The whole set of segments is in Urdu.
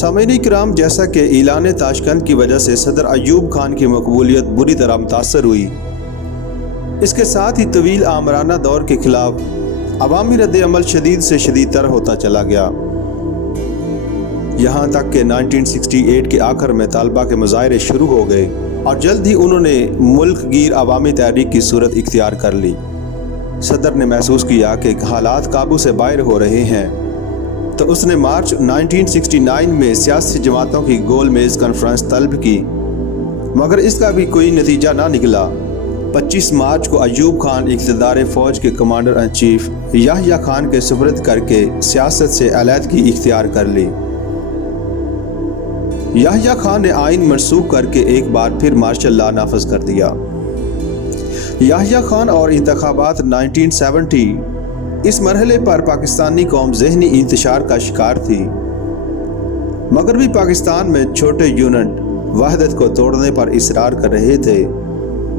سامعین کرام، جیسا کہ اعلان تاشکند کی وجہ سے صدر ایوب خان کی مقبولیت بری طرح متاثر ہوئی، اس کے ساتھ ہی طویل آمرانہ دور کے خلاف عوامی رد عمل شدید سے شدید تر ہوتا چلا گیا، یہاں تک کہ 1968 کے آخر میں طلبہ کے مظاہرے شروع ہو گئے اور جلد ہی انہوں نے ملک گیر عوامی تحریک کی صورت اختیار کر لی۔ صدر نے محسوس کیا کہ حالات قابو سے باہر ہو رہے ہیں، تو اس نے مارچ 1969 میں سیاسی جماعتوں کی گول میز کانفرنس طلب کی، مگر اس کا بھی کوئی نتیجہ نہ نکلا۔ 25 مارچ کو ایوب خان اقتدار فوج کے commander in chief Yahya Khan کے سپرد کر کے سیاست سے علیحدگی اختیار کر لی۔ یحییٰ خان نے آئین منسوخ کر کے ایک بار پھر مارشل لا نافذ کر دیا۔ یحییٰ خان اور انتخابات 1970 اس مرحلے پر پاکستانی قوم ذہنی انتشار کا شکار تھی۔ مغربی پاکستان میں چھوٹے یونٹ وحدت کو توڑنے پر اصرار کر رہے تھے۔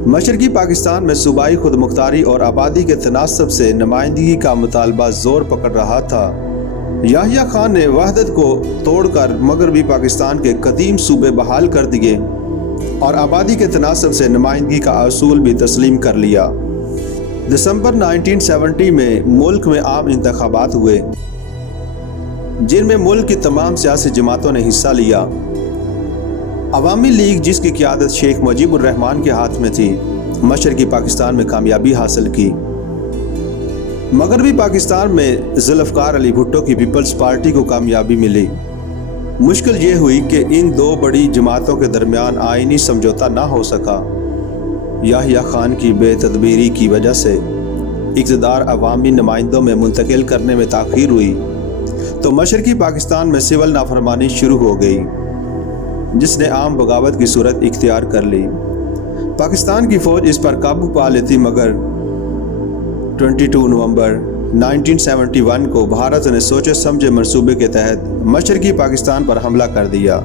مشرقی پاکستان میں صوبائی خود مختاری اور آبادی کے تناسب سے نمائندگی کا مطالبہ زور پکڑ رہا تھا۔ یحییٰ خان نے وحدت کو توڑ کر مغربی پاکستان کے قدیم صوبے بحال کر دیے اور آبادی کے تناسب سے نمائندگی کا اصول بھی تسلیم کر لیا۔ دسمبر 1970 میں ملک میں عام انتخابات ہوئے، جن میں ملک کی تمام سیاسی جماعتوں نے حصہ لیا۔ عوامی لیگ، جس کی قیادت شیخ مجیب الرحمان کے ہاتھ میں تھی، مشرقی پاکستان میں کامیابی حاصل کی۔ مغربی پاکستان میں ذوالفقار علی بھٹو کی پیپلز پارٹی کو کامیابی ملی۔ مشکل یہ ہوئی کہ ان دو بڑی جماعتوں کے درمیان آئینی سمجھوتا نہ ہو سکا۔ یحییٰ خان کی بے تدبیری کی وجہ سے اقتدار عوامی نمائندوں میں منتقل کرنے میں تاخیر ہوئی، تو مشرقی پاکستان میں سول نافرمانی شروع ہو گئی، جس نے عام بغاوت کی صورت اختیار کر لی۔ پاکستان کی فوج اس پر قابو پا لیتی، مگر 22 نومبر 1971 کو بھارت نے سوچے سمجھے منصوبے کے تحت مشرقی پاکستان پر حملہ کر دیا۔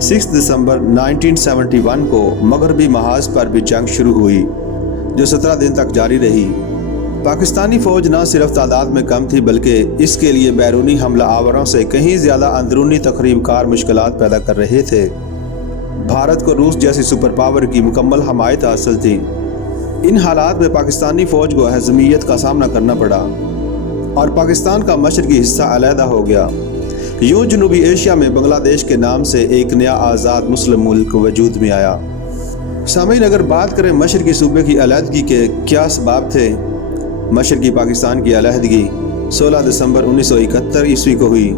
6 دسمبر 1971 کو مغربی محاذ پر بھی جنگ شروع ہوئی، جو 17 دن تک جاری رہی۔ پاکستانی فوج نہ صرف تعداد میں کم تھی، بلکہ اس کے لیے بیرونی حملہ آوروں سے کہیں زیادہ اندرونی تخریب کار مشکلات پیدا کر رہے تھے۔ بھارت کو روس جیسی سپر پاور کی مکمل حمایت حاصل تھی۔ ان حالات میں پاکستانی فوج کو ہزیمت کا سامنا کرنا پڑا اور پاکستان کا مشرقی حصہ علیحدہ ہو گیا۔ یوں جنوبی ایشیا میں بنگلہ دیش کے نام سے ایک نیا آزاد مسلم ملک وجود میں آیا۔ سامعین، اگر بات کریں مشرقی صوبے کی علیحدگی کے کیا اسباب تھے، مشرقی پاکستان کی علیحدگی 16 دسمبر 1971 عیسوی کو ہوئی،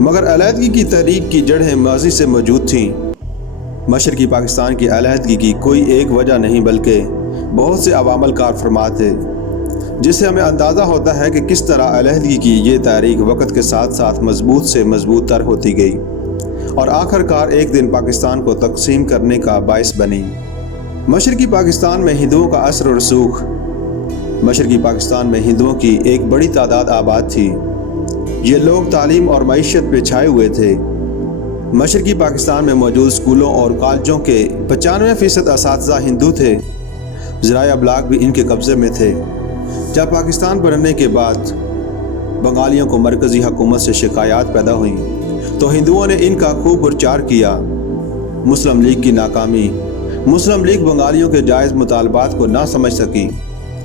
مگر علیحدگی کی تحریک کی جڑیں ماضی سے موجود تھیں۔ مشرقی پاکستان کی علیحدگی کی کوئی ایک وجہ نہیں، بلکہ بہت سے عوامل کار فرما تھے، جس سے ہمیں اندازہ ہوتا ہے کہ کس طرح علیحدگی کی یہ تحریک وقت کے ساتھ ساتھ مضبوط سے مضبوط تر ہوتی گئی اور آخر کار ایک دن پاکستان کو تقسیم کرنے کا باعث بنی۔ مشرقی پاکستان میں ہندوؤں کا اثر و رسوخ۔ مشرقی پاکستان میں ہندوؤں کی ایک بڑی تعداد آباد تھی۔ یہ لوگ تعلیم اور معیشت پہ چھائے ہوئے تھے۔ مشرقی پاکستان میں موجود اسکولوں اور کالجوں کے 95% اساتذہ ہندو تھے۔ ذرائع ابلاغ بھی ان کے قبضے میں تھے۔ جب پاکستان بننے کے بعد بنگالیوں کو مرکزی حکومت سے شکایات پیدا ہوئیں، تو ہندوؤں نے ان کا خوب پرچار کیا۔ مسلم لیگ کی ناکامی۔ مسلم لیگ بنگالیوں کے جائز مطالبات کو نہ سمجھ سکی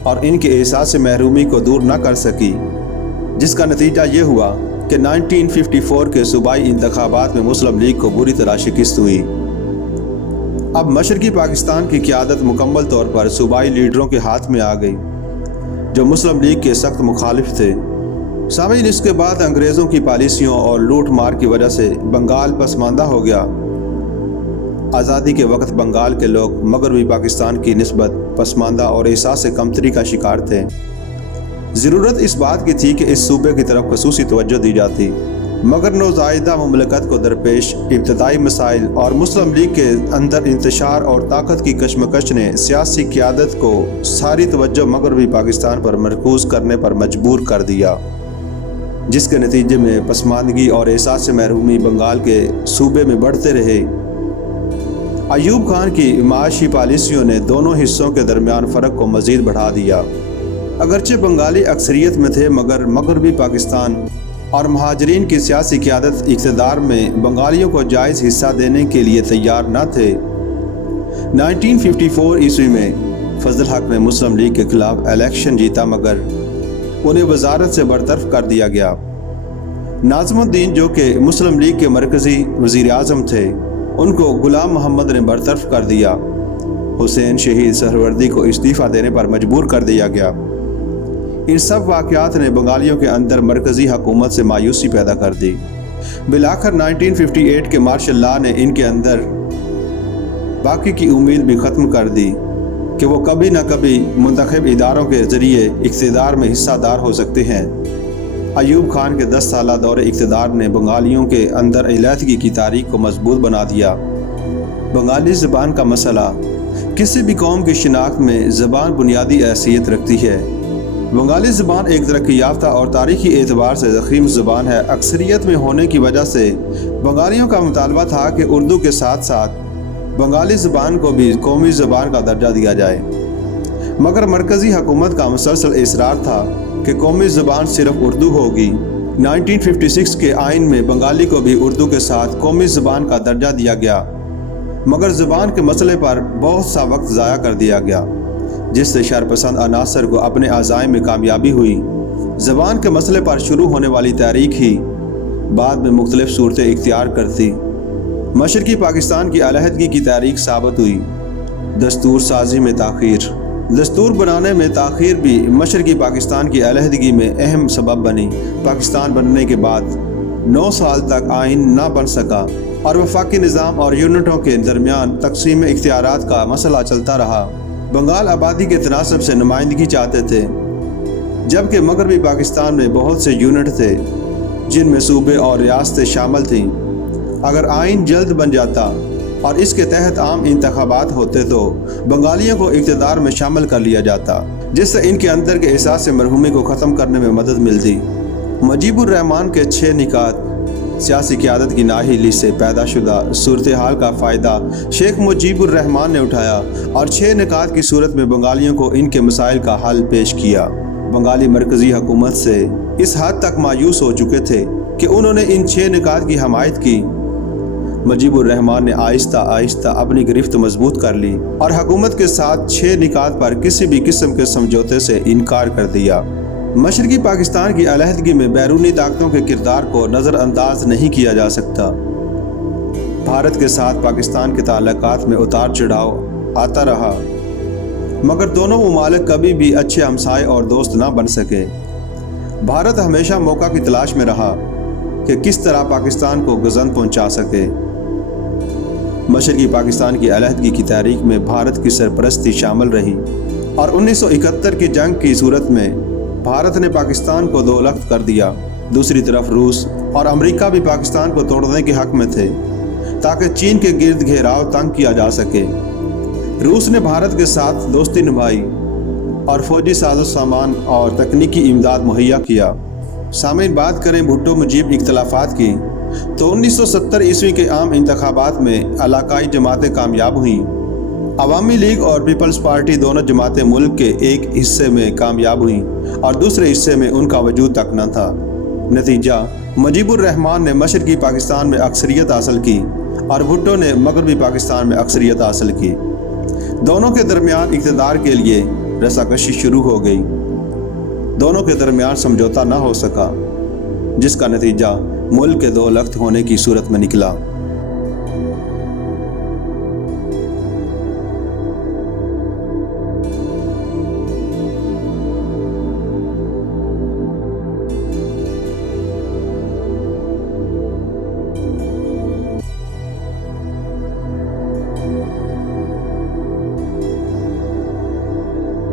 اور ان کے احساس محرومی کو دور نہ کر سکی، جس کا نتیجہ یہ ہوا کہ 1954 کے صوبائی انتخابات میں مسلم لیگ کو بری طرح شکست ہوئی۔ اب مشرقی پاکستان کی قیادت مکمل طور پر صوبائی لیڈروں کے ہاتھ میں آ گئی، جو مسلم لیگ کے سخت مخالف تھے۔ سامعین، اس کے بعد انگریزوں کی پالیسیوں اور لوٹ مار کی وجہ سے بنگال پسماندہ ہو گیا۔ آزادی کے وقت بنگال کے لوگ مغربی پاکستان کی نسبت پسماندہ اور احساس کمتری کا شکار تھے۔ ضرورت اس بات کی تھی کہ اس صوبے کی طرف خصوصی توجہ دی جاتی، مگر نوزائیدہ مملکت کو درپیش ابتدائی مسائل اور مسلم لیگ کے اندر انتشار اور طاقت کی کشمکش نے سیاسی قیادت کو ساری توجہ مغربی پاکستان پر مرکوز کرنے پر مجبور کر دیا، جس کے نتیجے میں پسماندگی اور احساس محرومی بنگال کے صوبے میں بڑھتے رہے۔ ایوب خان کی معاشی پالیسیوں نے دونوں حصوں کے درمیان فرق کو مزید بڑھا دیا۔ اگرچہ بنگالی اکثریت میں تھے، مگر مغربی پاکستان اور مہاجرین کی سیاسی قیادت اقتدار میں بنگالیوں کو جائز حصہ دینے کے لیے تیار نہ تھے۔ 1954 عیسوی میں فضل حق نے مسلم لیگ کے خلاف الیکشن جیتا مگر انہیں وزارت سے برطرف کر دیا گیا۔ ناظم الدین جو کہ مسلم لیگ کے مرکزی وزیر اعظم تھے ان کو غلام محمد نے برطرف کر دیا۔ حسین شہید سہروردی کو استعفیٰ دینے پر مجبور کر دیا گیا۔ ان سب واقعات نے بنگالیوں کے اندر مرکزی حکومت سے مایوسی پیدا کر دی۔ بالآخر 1958 کے مارشل لاء نے ان کے اندر باقی کی امید بھی ختم کر دی کہ وہ کبھی نہ کبھی منتخب اداروں کے ذریعے اقتدار میں حصہ دار ہو سکتے ہیں۔ ایوب خان کے 10 سالہ دور اقتدار نے بنگالیوں کے اندر علیحدگی کی تاریخ کو مضبوط بنا دیا۔ بنگالی زبان کا مسئلہ کسی بھی قوم کی شناخت میں زبان بنیادی حیثیت رکھتی ہے۔ بنگالی زبان ایک ترقی یافتہ اور تاریخی اعتبار سے ضخیم زبان ہے۔ اکثریت میں ہونے کی وجہ سے بنگالیوں کا مطالبہ تھا کہ اردو کے ساتھ ساتھ بنگالی زبان کو بھی قومی زبان کا درجہ دیا جائے، مگر مرکزی حکومت کا مسلسل اصرار تھا کہ قومی زبان صرف اردو ہوگی۔ 1956 کے آئین میں بنگالی کو بھی اردو کے ساتھ قومی زبان کا درجہ دیا گیا، مگر زبان کے مسئلے پر بہت سا وقت ضائع کر دیا گیا، جس سے شرپسند عناصر کو اپنے عزائم میں کامیابی ہوئی۔ زبان کے مسئلے پر شروع ہونے والی تحریک ہی بعد میں مختلف صورتیں اختیار کرتی۔ مشرقی پاکستان کی علیحدگی کی تحریک ثابت ہوئی۔ دستور سازی میں تاخیر، دستور بنانے میں تاخیر بھی مشرقی پاکستان کی علیحدگی میں اہم سبب بنی۔ پاکستان بننے کے بعد 9 سال تک آئین نہ بن سکا اور وفاقی نظام اور یونٹوں کے درمیان تقسیم اختیارات کا مسئلہ چلتا رہا۔ بنگال آبادی کے تناسب سے نمائندگی چاہتے تھے، جبکہ مغربی پاکستان میں بہت سے یونٹ تھے جن میں صوبے اور ریاستیں شامل تھیں۔ اگر آئین جلد بن جاتا اور اس کے تحت عام انتخابات ہوتے تو بنگالیوں کو اقتدار میں شامل کر لیا جاتا، جس سے ان کے اندر کے احساس مرحومی کو ختم کرنے میں مدد ملتی۔ مجیب الرحمان کے 6 نکات سیاسی قیادت کی نااہلی سے پیدا شدہ صورتحال کا فائدہ شیخ مجیب الرحمان نے اٹھایا اور 6 نکات کی صورت میں بنگالیوں کو ان کے مسائل کا حل پیش کیا۔ بنگالی مرکزی حکومت سے اس حد تک مایوس ہو چکے تھے کہ انہوں نے ان 6 نکات کی حمایت کی۔ مجیب الرحمان نے آہستہ آہستہ اپنی گرفت مضبوط کر لی اور حکومت کے ساتھ 6 نکات پر کسی بھی قسم کے سمجھوتے سے انکار کر دیا۔ مشرقی پاکستان کی علیحدگی میں بیرونی طاقتوں کے کردار کو نظر انداز نہیں کیا جا سکتا۔ بھارت کے ساتھ پاکستان کے تعلقات میں اتار چڑھاؤ آتا رہا، مگر دونوں ممالک کبھی بھی اچھے ہمسائے اور دوست نہ بن سکے۔ بھارت ہمیشہ موقع کی تلاش میں رہا کہ کس طرح پاکستان کو گزند پہنچا سکے۔ مشرقی پاکستان کی علیحدگی کی تحریک میں بھارت کی سرپرستی شامل رہی اور 1971 کی جنگ کی صورت میں بھارت نے پاکستان کو دولخت کر دیا۔ دوسری طرف روس اور امریکہ بھی پاکستان کو توڑنے کے حق میں تھے تاکہ چین کے گرد گھیراؤ تنگ کیا جا سکے۔ روس نے بھارت کے ساتھ دوستی نبھائی اور فوجی ساز و سامان اور تکنیکی امداد مہیا کیا۔ سامعین، بات کریں بھٹو مجیب اختلافات کی تو 1970 عیسوی کے عام انتخابات میں علاقائی جماعتیں کامیاب ہوئیں۔ عوامی لیگ اور پیپلز پارٹی دونوں جماعتیں ملک کے ایک حصے میں کامیاب ہوئیں اور دوسرے حصے میں ان کا وجود تک نہ تھا۔ نتیجہ، مجیب الرحمان نے مشرقی پاکستان میں اکثریت حاصل کی اور بھٹو نے مغربی پاکستان میں اکثریت حاصل کی۔ دونوں کے درمیان اقتدار کے لیے رساکشی شروع ہو گئی۔ دونوں کے درمیان سمجھوتا نہ ہو سکا، جس کا نتیجہ ملک کے دو لخت ہونے کی صورت میں نکلا۔